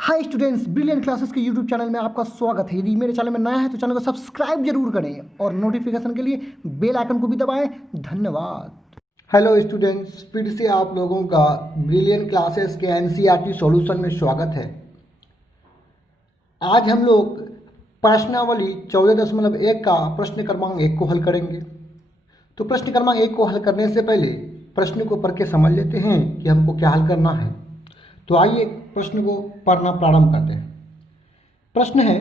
Hi students, brilliant classes के YouTube channel में आपका स्वागत है। यदि मेरे चैनल में नया है तो चैनल को सब्सक्राइब जरूर करें और नोटिफिकेशन के लिए बेल आइकन को भी दबाएं। धन्यवाद। हेलो स्टूडेंट्स, फिर से आप लोगों का ब्रिलियंट क्लासेस के एनसीईआरटी सॉल्यूशन में स्वागत है। आज हम लोग प्रश्नावली 14.1 का प्रश्न क्रमांक 1 को हल करेंगे। तो प्रश्न क्रमांक 1 को हल करने से पहले प्रश्न को पढ़ के समझ लेते हैं कि हमको क्या हल करना है। तो आइए प्रश्न को पढ़ना प्रारंभ करते हैं। प्रश्न है,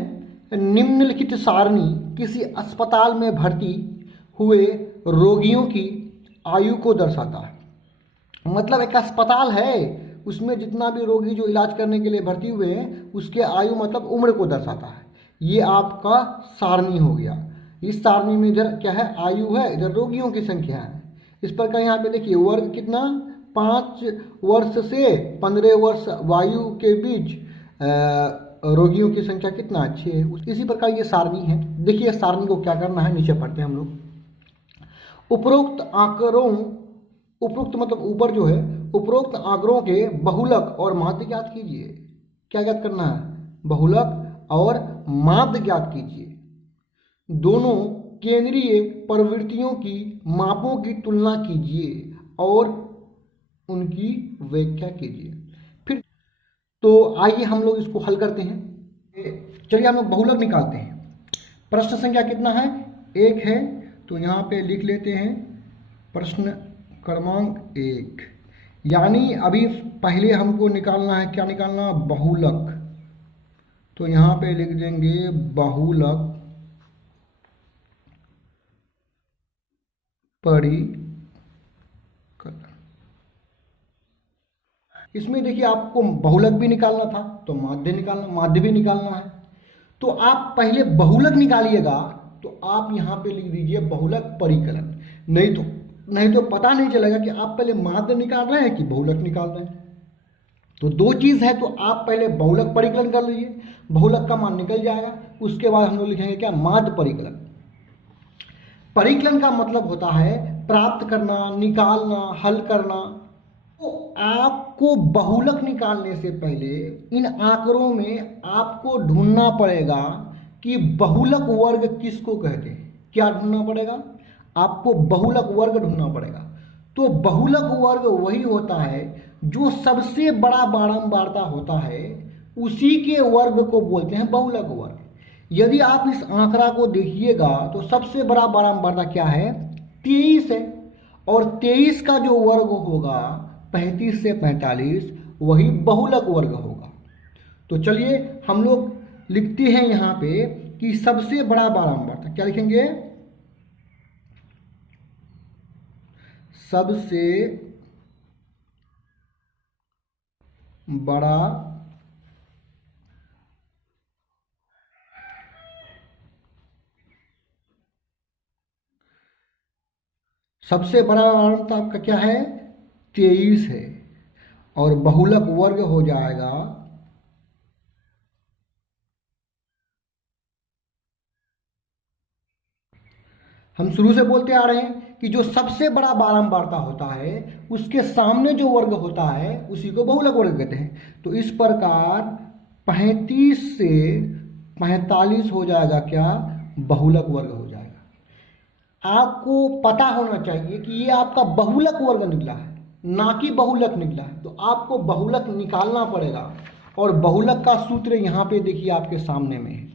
निम्नलिखित सारणी किसी अस्पताल में भर्ती हुए रोगियों की आयु को दर्शाता है। मतलब एक अस्पताल है, उसमें जितना भी रोगी जो इलाज करने के लिए भर्ती हुए हैं उसके आयु मतलब उम्र को दर्शाता है। ये आपका सारणी हो गया। इस सारणी में इधर क्या है, आयु है, इधर रोगियों की संख्या है। इस प्रकार यहाँ पे देखिए वर्ग कितना, 5 वर्ष से 15 वर्ष वायु के बीच रोगियों की संख्या कितना, 6 है। इसी प्रकार ये सारणी है। देखिए सारणी को क्या करना है, नीचे पढ़ते हैं हम लोग। उपरोक्त आंकड़ों, उपरोक्त मतलब ऊपर जो है, उपरोक्त आंकड़ों के बहुलक और माध्य ज्ञात कीजिए। क्या ज्ञात करना है, बहुलक और माध्य ज्ञात कीजिए। दोनों केंद्रीय प्रवृत्तियों की मापों की तुलना कीजिए और उनकी व्याख्या कीजिए। फिर तो आइए हम लोग इसको हल करते हैं। चलिए हम लोग बहुलक निकालते हैं। प्रश्न संख्या कितना है, 1 है। तो यहाँ पे लिख लेते हैं प्रश्न क्रमांक 1। यानी अभी पहले हमको निकालना है, क्या निकालना, बहुलक। तो यहाँ पे लिख देंगे बहुलक परिकलन। इसमें देखिए आपको बहुलक भी निकालना था तो माध्य भी निकालना है। तो आप पहले बहुलक निकालिएगा तो आप यहाँ पे लिख दीजिए बहुलक परिकलन। नहीं तो पता नहीं चलेगा कि आप पहले माध्य निकाल रहे हैं कि बहुलक निकाल रहे हैं। तो दो चीज़ है, तो आप पहले बहुलक परिकलन कर लीजिए, बहुलक का मान निकल जाएगा। उसके बाद हम लोग लिखेंगे क्या, माध्य परिकलन। परिकलन का मतलब होता है प्राप्त करना, निकालना, हल करना। तो आपको बहुलक निकालने से पहले इन आंकड़ों में आपको ढूंढना पड़ेगा कि बहुलक वर्ग किसको कहते हैं। क्या ढूंढना पड़ेगा, आपको बहुलक वर्ग ढूंढना पड़ेगा। तो बहुलक वर्ग वही होता है जो सबसे बड़ा बारंबारता होता है, उसी के वर्ग को बोलते हैं बहुलक वर्ग। यदि आप इस आंकड़ा को देखिएगा तो सबसे बड़ा बारंबारता क्या है, 23 है। और 23 का जो वर्ग होगा 35 से 45, वही बहुलक वर्ग होगा। तो चलिए हम लोग लिखते हैं यहाँ पे कि सबसे बड़ा बारंबारता, क्या लिखेंगे, सबसे बड़ा बारंबारता आपका क्या है, 23 है। और बहुलक वर्ग हो जाएगा हम शुरू से बोलते आ रहे हैं कि जो सबसे बड़ा बारंबारता होता है उसके सामने जो वर्ग होता है उसी को बहुलक वर्ग कहते हैं। तो इस प्रकार 35 से 45 हो जाएगा क्या, बहुलक वर्ग हो जाएगा। आपको पता होना चाहिए कि ये आपका बहुलक वर्ग निकला है, ना कि बहुलक निकला है। तो आपको बहुलक निकालना पड़ेगा और बहुलक का सूत्र यहाँ पे देखिए आपके सामने में है।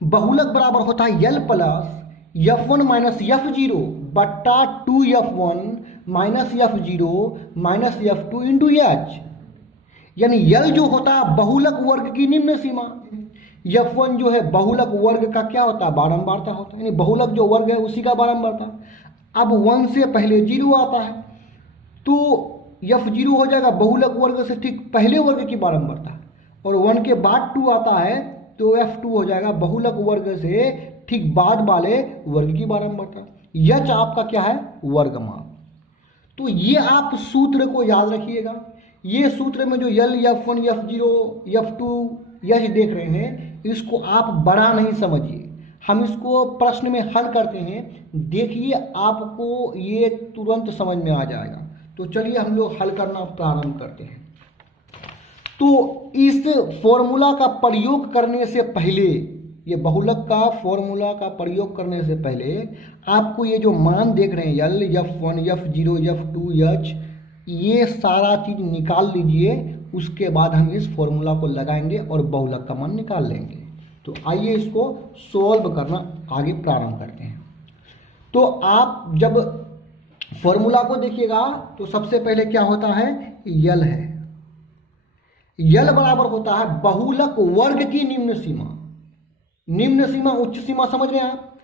बहुलक बराबर होता है L plus F1 minus F0 बट्टा 2F1 minus F0 minus F2 into H। यानी L जो होता है बहुलक वर्ग की निम्न सीमा, F1 जो है बहुलक वर्ग का क्या होता है, बारंबारता होता है। यानी बहुलक जो वर्ग है उसी का बारंबारता। अब 1 से पहले 0 आता है तो F0 हो जाएगा बहुलक वर्ग से ठीक पहले वर्ग की बारंबारता, और 1 के बाद 2 आता है तो F2 हो जाएगा बहुलक वर्ग से ठीक बाद वाले वर्ग की बारंबारता। यह आपका क्या है, वर्गमाप। तो ये आप सूत्र को याद रखिएगा। ये सूत्र में जो L, F1, F0, F2, H देख रहे हैं, इसको आप बड़ा नहीं समझिए। हम इसको प्रश्न में हल करते हैं, देखिए आपको ये तुरंत समझ में आ जाएगा। तो चलिए हम लोग हल करना प्रारंभ करते हैं। तो इस फॉर्मूला का प्रयोग करने से पहले, ये बहुलक का फॉर्मूला का प्रयोग करने से पहले आपको ये जो मान देख रहे हैं L, F1, F0, F2, H, ये सारा चीज निकाल लीजिए। उसके बाद हम इस फॉर्मूला को लगाएंगे और बहुलक का मान निकाल लेंगे। तो आइए इसको सॉल्व करना आगे प्रारंभ करते हैं। तो आप जब फॉर्मूला को देखिएगा तो सबसे पहले क्या होता है, यल है। यल बराबर होता है बहुलक वर्ग की निम्न सीमा। निम्न सीमा उच्च सीमा समझ रहे हैं आप।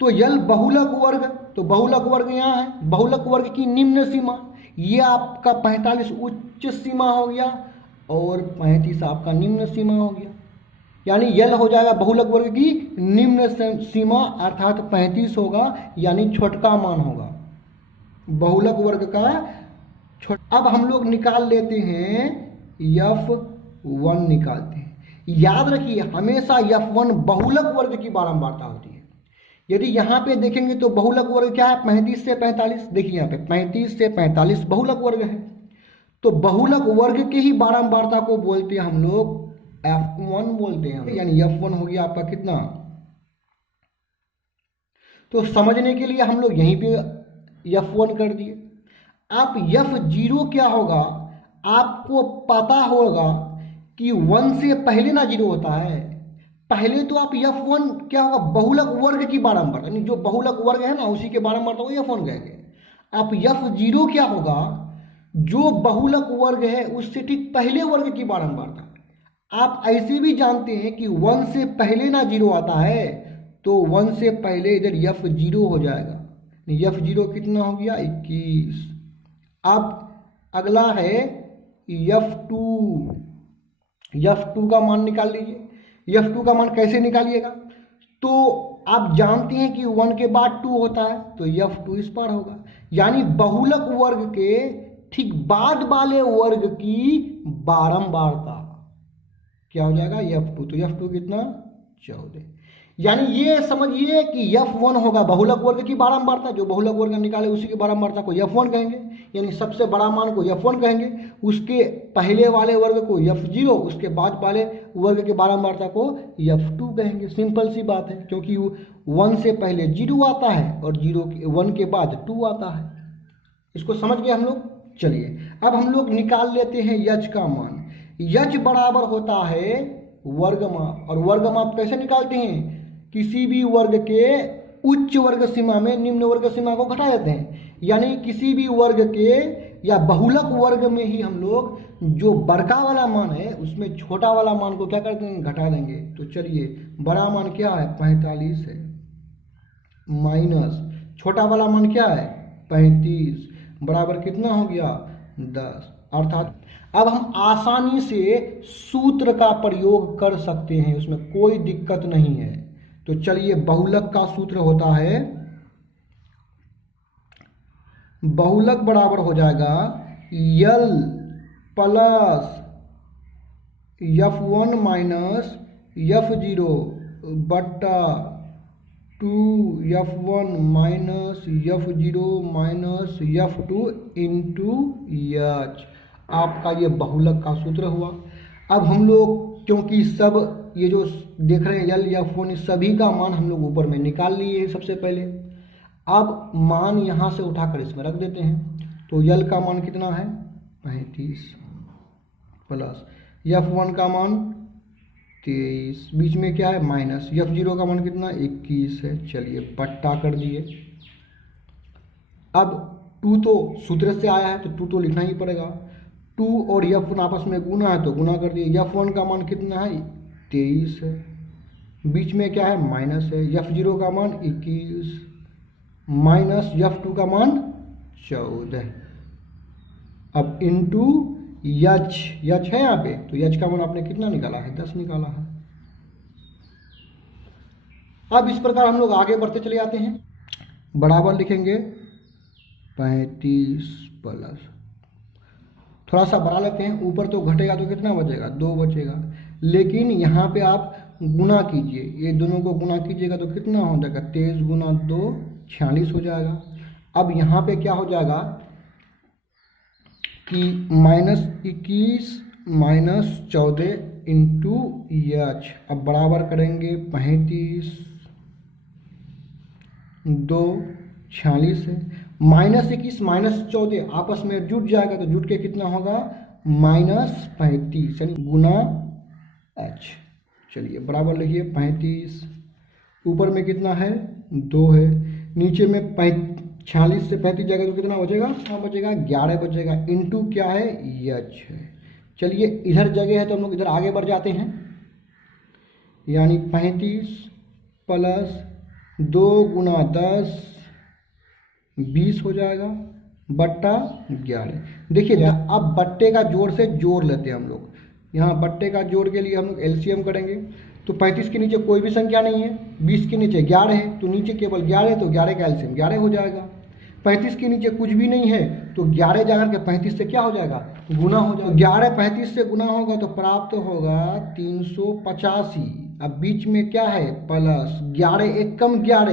तो यल बहुलक वर्ग, तो बहुलक वर्ग यहाँ है, बहुलक वर्ग की निम्न सीमा ये आपका 45 उच्च सीमा हो गया और 35 आपका निम्न सीमा हो गया। यानी यल हो जाएगा बहुलक वर्ग की निम्न सीमा अर्थात 35 होगा, यानी छोटका मान होगा बहुलक वर्ग का छोटा। अब हम लोग निकाल लेते हैं F1 निकालते हैं। याद रखिए हमेशा F1 बहुलक वर्ग की बारंबारता होती है। यदि यहाँ पे देखेंगे तो बहुलक वर्ग क्या है, 35 से 45। देखिए यहाँ पे 35 से 45 बहुलक वर्ग है। तो बहुलक वर्ग के ही बारंबारता को बोलते हैं हम लोग F1 बोलते हैं। यानी F1 हो गया आपका कितना। तो समझने के लिए हम लोग यहीं पे F1 कर दिए। आप F0 क्या होगा, आपको पता होगा कि 1 से पहले ना 0 होता है। पहले तो आप F1 क्या होगा, बहुलक वर्ग की बारंबारता, यानी जो बहुलक वर्ग है ना उसी के बारंबारता को F1 कहेंगे। आप F0 क्या होगा, जो बहुलक वर्ग है उससे ठीक पहले वर्ग की बारंबारता। आप ऐसे भी जानते हैं कि 1 से पहले ना 0 आता है, तो 1 से पहले इधर F0 हो जाएगा। F0 कितना हो गया, 21। अब अगला है F2। F2 का मान निकाल लीजिए। F2 का मान कैसे निकालिएगा, तो आप जानते हैं कि 1 के बाद 2 होता है, तो F2 इस पर होगा। यानी बहुलक वर्ग के ठीक बाद वाले वर्ग की बारंबारता क्या हो जाएगा, F2। तो F2 कितना, 14। यानी ये समझिए कि F1 होगा बहुलक वर्ग की बारंबारता, जो बहुलक वर्ग निकाले उसी की बारंबारता को F1 कहेंगे, यानी सबसे बड़ा मान को F1 कहेंगे। उसके पहले वाले वर्ग को F0, उसके बाद वाले वर्ग के बारंबारता को F2 कहेंगे। सिंपल सी बात है, क्योंकि 1 से पहले 0 आता है और 1 के बाद 2 आता है। इसको समझ गए हम लोग। चलिए अब हम लोग निकाल लेते हैं यच का मान। यच बराबर होता है वर्गमाप। और वर्गमाप कैसे निकालते हैं, किसी भी वर्ग के उच्च वर्ग सीमा में निम्न वर्ग सीमा को घटा देते हैं। यानी किसी भी वर्ग के या बहुलक वर्ग में ही हम लोग जो बड़का वाला मान है उसमें छोटा वाला मान को क्या कर देंगे, घटा देंगे। तो चलिए बड़ा मान क्या है, 45 है, माइनस छोटा वाला मान क्या है, 35, बराबर कितना हो गया, 10। अर्थात अब हम आसानी से सूत्र का प्रयोग कर सकते हैं, उसमें कोई दिक्कत नहीं है। तो चलिए बहुलक का सूत्र होता है, बहुलक बराबर हो जाएगा L plus F1 minus F0 बट्टा 2F1 minus F0 minus F2 into H। आपका ये बहुलक का सूत्र हुआ। अब हम लोग क्योंकि सब ये जो देख रहे हैं L, F1 सभी का मान हम लोग ऊपर में निकाल लिए हैं सबसे पहले। अब मान यहाँ से उठाकर इसमें रख देते हैं। तो L का मान कितना है, 35 प्लस F1 का मान 23, बीच में क्या है माइनस, F0 का मान कितना 21 है। चलिए पट्टा कर दिए। अब 2 तो सूत्र से आया है तो 2 तो लिखना ही पड़ेगा। 2 और F1 आपस में गुना है तो गुना कर दिए। F1 का मान कितना है, 23 है, बीच में क्या है माइनस है। F0 का मान 21 माइनस F2 का मान 14। अब इंटू यच है यहाँ पे, तो यच का मान आपने कितना निकाला है, 10 निकाला है। अब इस प्रकार हम लोग आगे बढ़ते चले जाते हैं। बराबर लिखेंगे 35 प्लस, थोड़ा सा बढ़ा लेते हैं, ऊपर तो घटेगा तो कितना बचेगा, 2 बचेगा। लेकिन यहाँ पे आप गुना कीजिए, ये दोनों को गुना कीजिएगा तो कितना हो जाएगा, 23 गुना 2 46 हो जाएगा। अब यहाँ पे क्या हो जाएगा कि -21 -14 इंटू एच। अब बराबर करेंगे 35, 2 46 है, -21 -14 आपस में जुट जाएगा तो जुट के कितना होगा -35 यानी गुना एच। चलिए बराबर लिखिए 35, ऊपर में कितना है 2 है, नीचे में 46 से 35 जाएगा तो कितना बचेगा, हाँ बचेगा 11 बचेगा, इंटू क्या है एच है। चलिए इधर जगह है तो हम लोग इधर आगे बढ़ जाते हैं, यानी 35 प्लस 2 गुना 10 20 हो जाएगा बट्टा 11। देखिए अब बट्टे का जोड़ से जोड़ लेते हैं हम लोग। यहाँ बट्टे का जोड़ के लिए हम लोग एलसीएम करेंगे तो 35 के नीचे कोई भी संख्या नहीं है, 20 के नीचे 11 है तो नीचे केवल 11 है तो 11 का एलसीएम 11 हो जाएगा। 35 के नीचे कुछ भी नहीं है तो 11 जाकर के 35 से क्या हो जाएगा गुना हो जाएगा। 11 35 से गुना होगा तो प्राप्त होगा 385। अब बीच में क्या है प्लस 11 एक कम 11,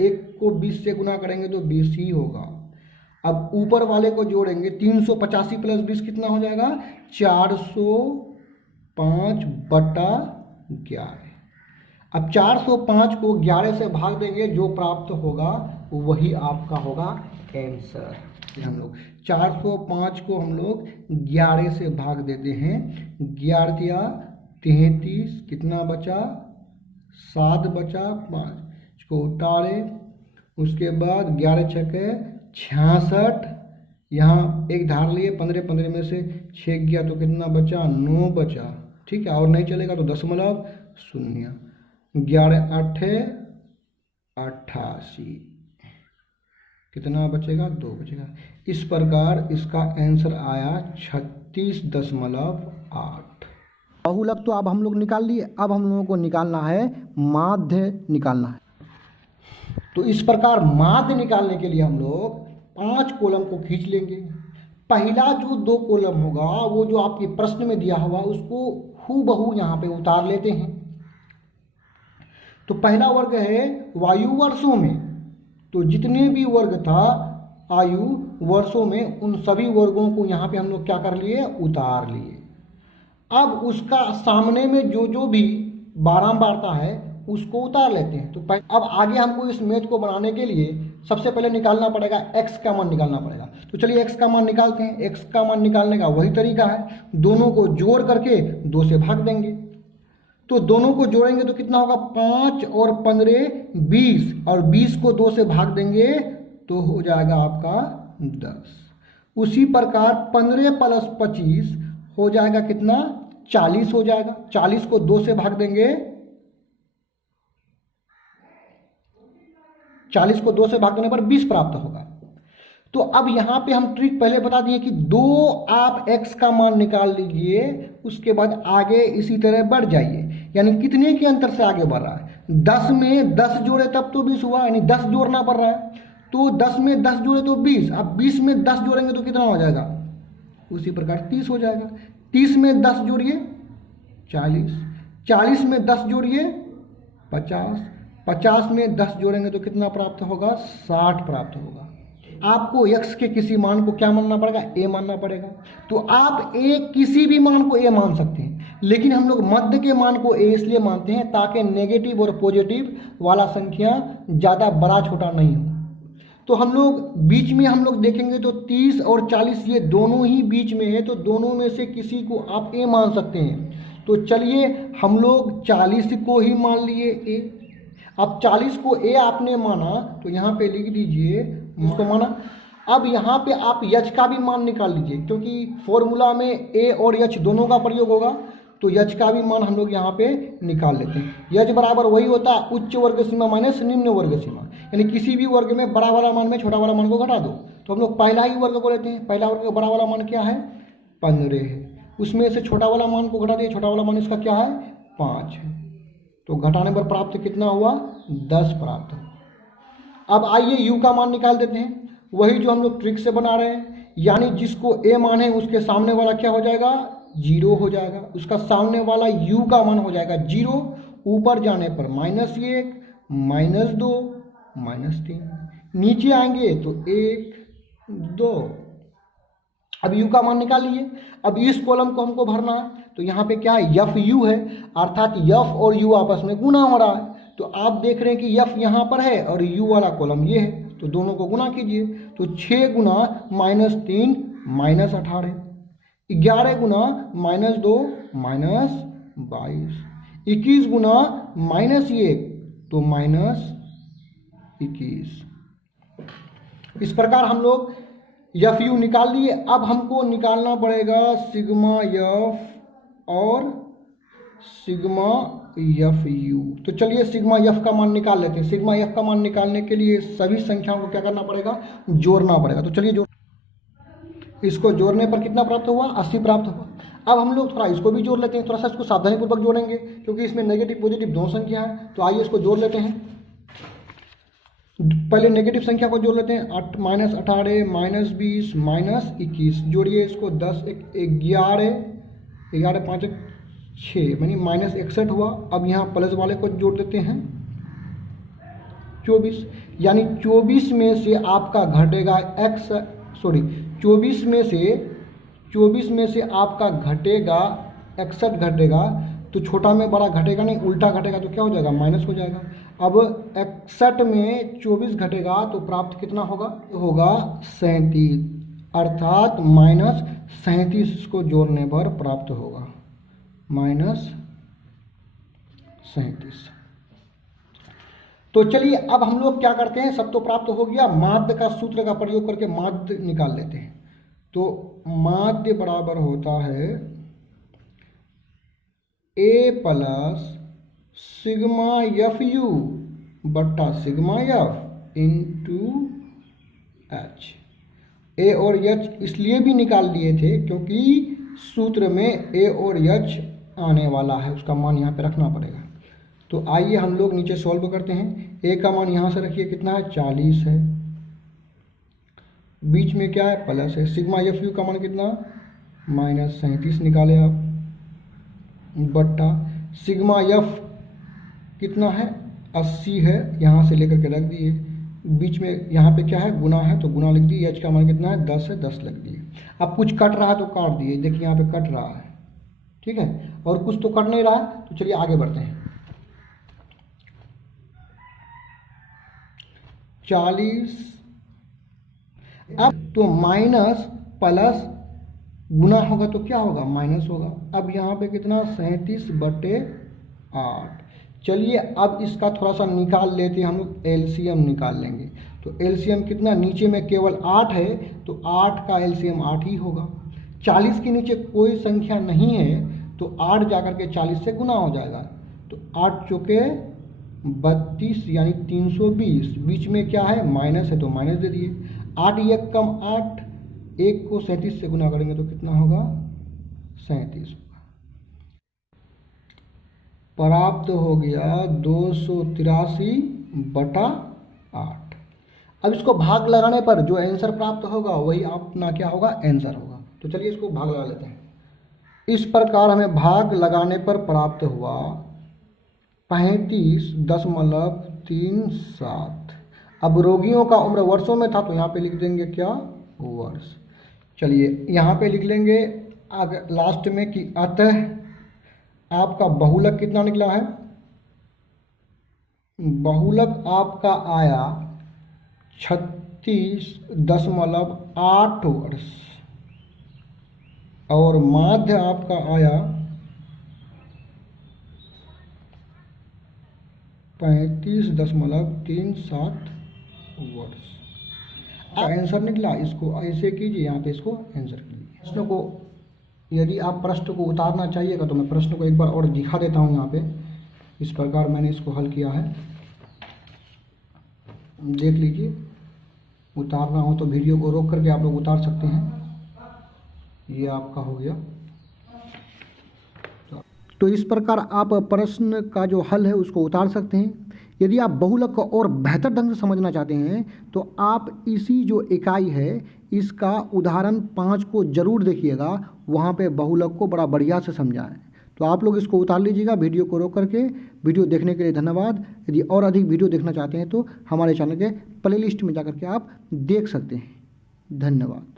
एक को 20 से गुना करेंगे तो 20 ही होगा। अब ऊपर वाले को जोड़ेंगे 385 प्लस 20 कितना हो जाएगा 405 बटा 11। अब 405 को 11 से भाग देंगे, जो प्राप्त होगा वही आपका होगा आंसर। हम लोग 405 को हम लोग 11 से भाग देते हैं, 11 33 कितना बचा 7 बचा 5 को उतारे, उसके बाद 11 छके 66, यहाँ एक धार लिए 15 15 में से 6 गया तो कितना बचा 9 बचा, ठीक है। और नहीं चलेगा तो 0.0, 11 8 88 कितना बचेगा 2 बचेगा। इस प्रकार इसका आंसर आया 36.8। बहुलक तो अब हम लोग निकाल लिए, अब हम लोगों को निकालना है माध्य निकालना है। तो इस प्रकार माध्य निकालने के लिए हम लोग 5 कॉलम को खींच लेंगे। पहला जो 2 कॉलम होगा वो जो आपके प्रश्न में दिया हुआ उसको हूबहू यहाँ पे उतार लेते हैं। तो पहला वर्ग है वायु वर्षों में, तो जितने भी वर्ग था आयु वर्षों में उन सभी वर्गों को यहाँ पे हम लोग क्या कर लिए उतार लिए। अब उसका सामने में जो जो भी बारंबारता है उसको उतार लेते हैं। तो अब आगे हमको इस मैथ को बनाने के लिए सबसे पहले निकालना पड़ेगा x का मान निकालना पड़ेगा। तो चलिए x का मान निकालते हैं। x का मान निकालने का वही तरीका है, दोनों को जोड़ करके 2 से भाग देंगे। तो दोनों को जोड़ेंगे तो कितना होगा 5 और 15 20, और 20 को 2 से भाग देंगे तो हो जाएगा आपका 10। उसी प्रकार 15 प्लस 25 हो जाएगा कितना 40 हो जाएगा। 40 को 2 से भाग देंगे, 40 को 2 से भाग देने पर 20 प्राप्त होगा। तो अब यहाँ पे हम ट्रिक पहले बता दिए कि 2 आप x का मान निकाल लीजिए, उसके बाद आगे इसी तरह बढ़ जाइए। यानी कितने के अंतर से आगे बढ़ रहा है, 10 में 10 जोड़े तब तो 20 हुआ, यानी 10 जोड़ना पड़ रहा है। तो 10 में 10 जोड़े तो 20, अब 20 में 10 जोड़ेंगे तो कितना हो जाएगा, उसी प्रकार 30 हो जाएगा। 30 में 10 जोड़िए 40, 40 में 10 जोड़िए 50, 50 में 10 जोड़ेंगे तो कितना प्राप्त होगा 60 प्राप्त होगा। आपको x के किसी मान को क्या मानना पड़ेगा a मानना पड़ेगा। तो आप a किसी भी मान को a मान सकते हैं, लेकिन हम लोग मध्य के मान को a इसलिए मानते हैं ताकि नेगेटिव और पॉजिटिव वाला संख्या ज़्यादा बड़ा छोटा नहीं हो। तो हम लोग बीच में हम लोग देखेंगे तो 30 और 40 ये दोनों ही बीच में है, तो दोनों में से किसी को आप a मान सकते हैं। तो चलिए हम लोग 40 को ही मान लिए a। अब 40 को a आपने माना तो यहाँ पे लिख दीजिए उसको माना। अब यहाँ पे आप h का भी मान निकाल लीजिए, क्योंकि फॉर्मूला में a और h दोनों का प्रयोग होगा, तो h का भी मान हम लोग यहाँ पे निकाल लेते हैं। h बराबर वही होता है उच्च वर्ग सीमा माइनस निम्न वर्ग सीमा, यानी किसी भी वर्ग में बड़ा वाला मान में छोटा वाला मान को घटा दो। तो हम लोग पहला ही वर्ग को लेते हैं। पहला वर्ग का बड़ा वाला मान क्या है 15 है, उसमें से छोटा वाला मान को घटा दिए, छोटा वाला मान इसका क्या है 5 है। तो घटाने पर प्राप्त कितना हुआ 10 प्राप्त। अब आइए u का मान निकाल देते हैं, वही जो हम लोग ट्रिक से बना रहे हैं। यानी जिसको a मान है उसके सामने वाला क्या हो जाएगा 0 हो जाएगा, उसका सामने वाला u का मान हो जाएगा 0। ऊपर जाने पर -1 -2 -3, नीचे आएंगे तो 1 2। अब u का मान निकाल लीजिए। अब इस कॉलम को हमको भरना है, तो यहाँ पे क्या है, एफ यू है, अर्थात एफ और यू आपस में गुना हो रहा है। तो आप देख रहे हैं कि एफ यहाँ पर है और यू वाला कॉलम ये है, तो दोनों को गुना कीजिए। तो 6 गुना -3 -18, 11 गुना -2 -22, 21 गुना -1 तो -21। इस प्रकार हम लोग एफ यू निकाल लिए। अब हमको निकालना पड़ेगा सिग्मा एफ और सिग्मा एफ यू। तो चलिए सिग्मा एफ का मान निकाल लेते हैं। सिग्मा एफ का मान निकालने के लिए सभी संख्याओं को क्या करना पड़ेगा, जोड़ना पड़ेगा। तो चलिए इसको जोड़ने पर कितना प्राप्त हुआ, 80 प्राप्त हुआ। अब हम लोग थोड़ा इसको भी जोड़ लेते हैं, थोड़ा सा इसको सावधानीपूर्वक जोड़ेंगे क्योंकि इसमें नेगेटिव पॉजिटिव दोनों संख्या हैं। तो आइए इसको जोड़ लेते हैं। पहले नेगेटिव संख्या को जोड़ लेते हैं, -18 -20 -21। जोड़िए इसको, 10 11 11 5 6 यानी -61 हुआ। अब यहाँ प्लस वाले को जोड़ देते हैं 24, यानी 24 में से आपका घटेगा 24 में से आपका घटेगा 61 घटेगा। तो छोटा में बड़ा घटेगा नहीं, उल्टा घटेगा तो क्या हो जाएगा, माइनस हो जाएगा। अब 61 में 24 घटेगा तो प्राप्त कितना होगा, 37, अर्थात -37 को जोड़ने पर प्राप्त होगा -37। तो चलिए अब हम लोग क्या करते हैं, सब तो प्राप्त हो गया, माध्य का सूत्र का प्रयोग करके माध्य निकाल लेते हैं। तो माध्य बराबर होता है a plus sigma F you बट्टा सिग्मा एफ इंटू एच। ए और एच इसलिए भी निकाल लिए थे क्योंकि सूत्र में ए और एच आने वाला है, उसका मान यहाँ पे रखना पड़ेगा। तो आइए हम लोग नीचे सॉल्व करते हैं। ए का मान यहाँ से रखिए, कितना है, 40 है। बीच में क्या है, प्लस है। सिग्मा एफ यू का मान कितना, -37 निकाले आप, बट्टा सिग्मा एफ कितना है, 80 है, यहाँ से लेकर के रख दिए। बीच में यहाँ पे क्या है, गुना है तो गुना लिख दिए। एच का मान कितना है, 10 है, 10 लिख दिए। अब कुछ कट रहा है तो काट दिए, देखिए यहाँ पे कट रहा है, ठीक है, और कुछ तो कट नहीं रहा है। तो चलिए आगे बढ़ते हैं। 40 अब तो माइनस प्लस गुना होगा तो क्या होगा, माइनस होगा। अब यहाँ पे कितना, 37/8। चलिए अब इसका थोड़ा सा निकाल लेते हैं हम लोग, एलसीएम निकाल लेंगे। तो एलसीएम कितना, नीचे में केवल 8 है तो 8 का एलसीएम 8 ही होगा। 40 के नीचे कोई संख्या नहीं है तो 8 जाकर के 40 से गुना हो जाएगा। तो 8 चौके 32 यानी 320। बीच में क्या है, माइनस है तो माइनस दे दिए। 8 1 कम 8, 1 को 37 से गुना करेंगे तो कितना होगा, 37 होगा। प्राप्त हो गया 283/8। अब इसको भाग लगाने पर जो आंसर प्राप्त होगा वही अपना क्या होगा, आंसर होगा। तो चलिए इसको भाग लगा लेते हैं। इस प्रकार हमें भाग लगाने पर प्राप्त हुआ 35.37। अब रोगियों का उम्र वर्षों में था तो यहाँ पे लिख देंगे क्या, वर्ष। चलिए यहाँ पे लिख लेंगे आगे लास्ट में कि अतः आपका बहुलक कितना निकला है, बहुलक आपका आया 36.8 वर्ष और माध्य आपका आया 35.37 वर्ष। आंसर निकला, इसको ऐसे कीजिए, यहाँ पे इसको आंसर कीजिए। प्रश्न को यदि आप प्रश्न को उतारना चाहिएगा तो मैं प्रश्न को एक बार और दिखा देता हूँ। यहाँ पे इस प्रकार मैंने इसको हल किया है, देख लीजिए। उतारना हो तो वीडियो को रोक करके आप लोग उतार सकते हैं। ये आपका हो गया। तो इस प्रकार आप प्रश्न का जो हल है उसको उतार सकते हैं। यदि आप बहुलक को और बेहतर ढंग से समझना चाहते हैं तो आप इसी जो इकाई है इसका उदाहरण 5 को जरूर देखिएगा, वहाँ पे बहुलक को बड़ा बढ़िया से समझा है। तो आप लोग इसको उतार लीजिएगा वीडियो को रोक करके। वीडियो देखने के लिए धन्यवाद। यदि और अधिक वीडियो देखना चाहते हैं तो हमारे चैनल के प्लेलिस्ट में जाकर के आप देख सकते हैं। धन्यवाद।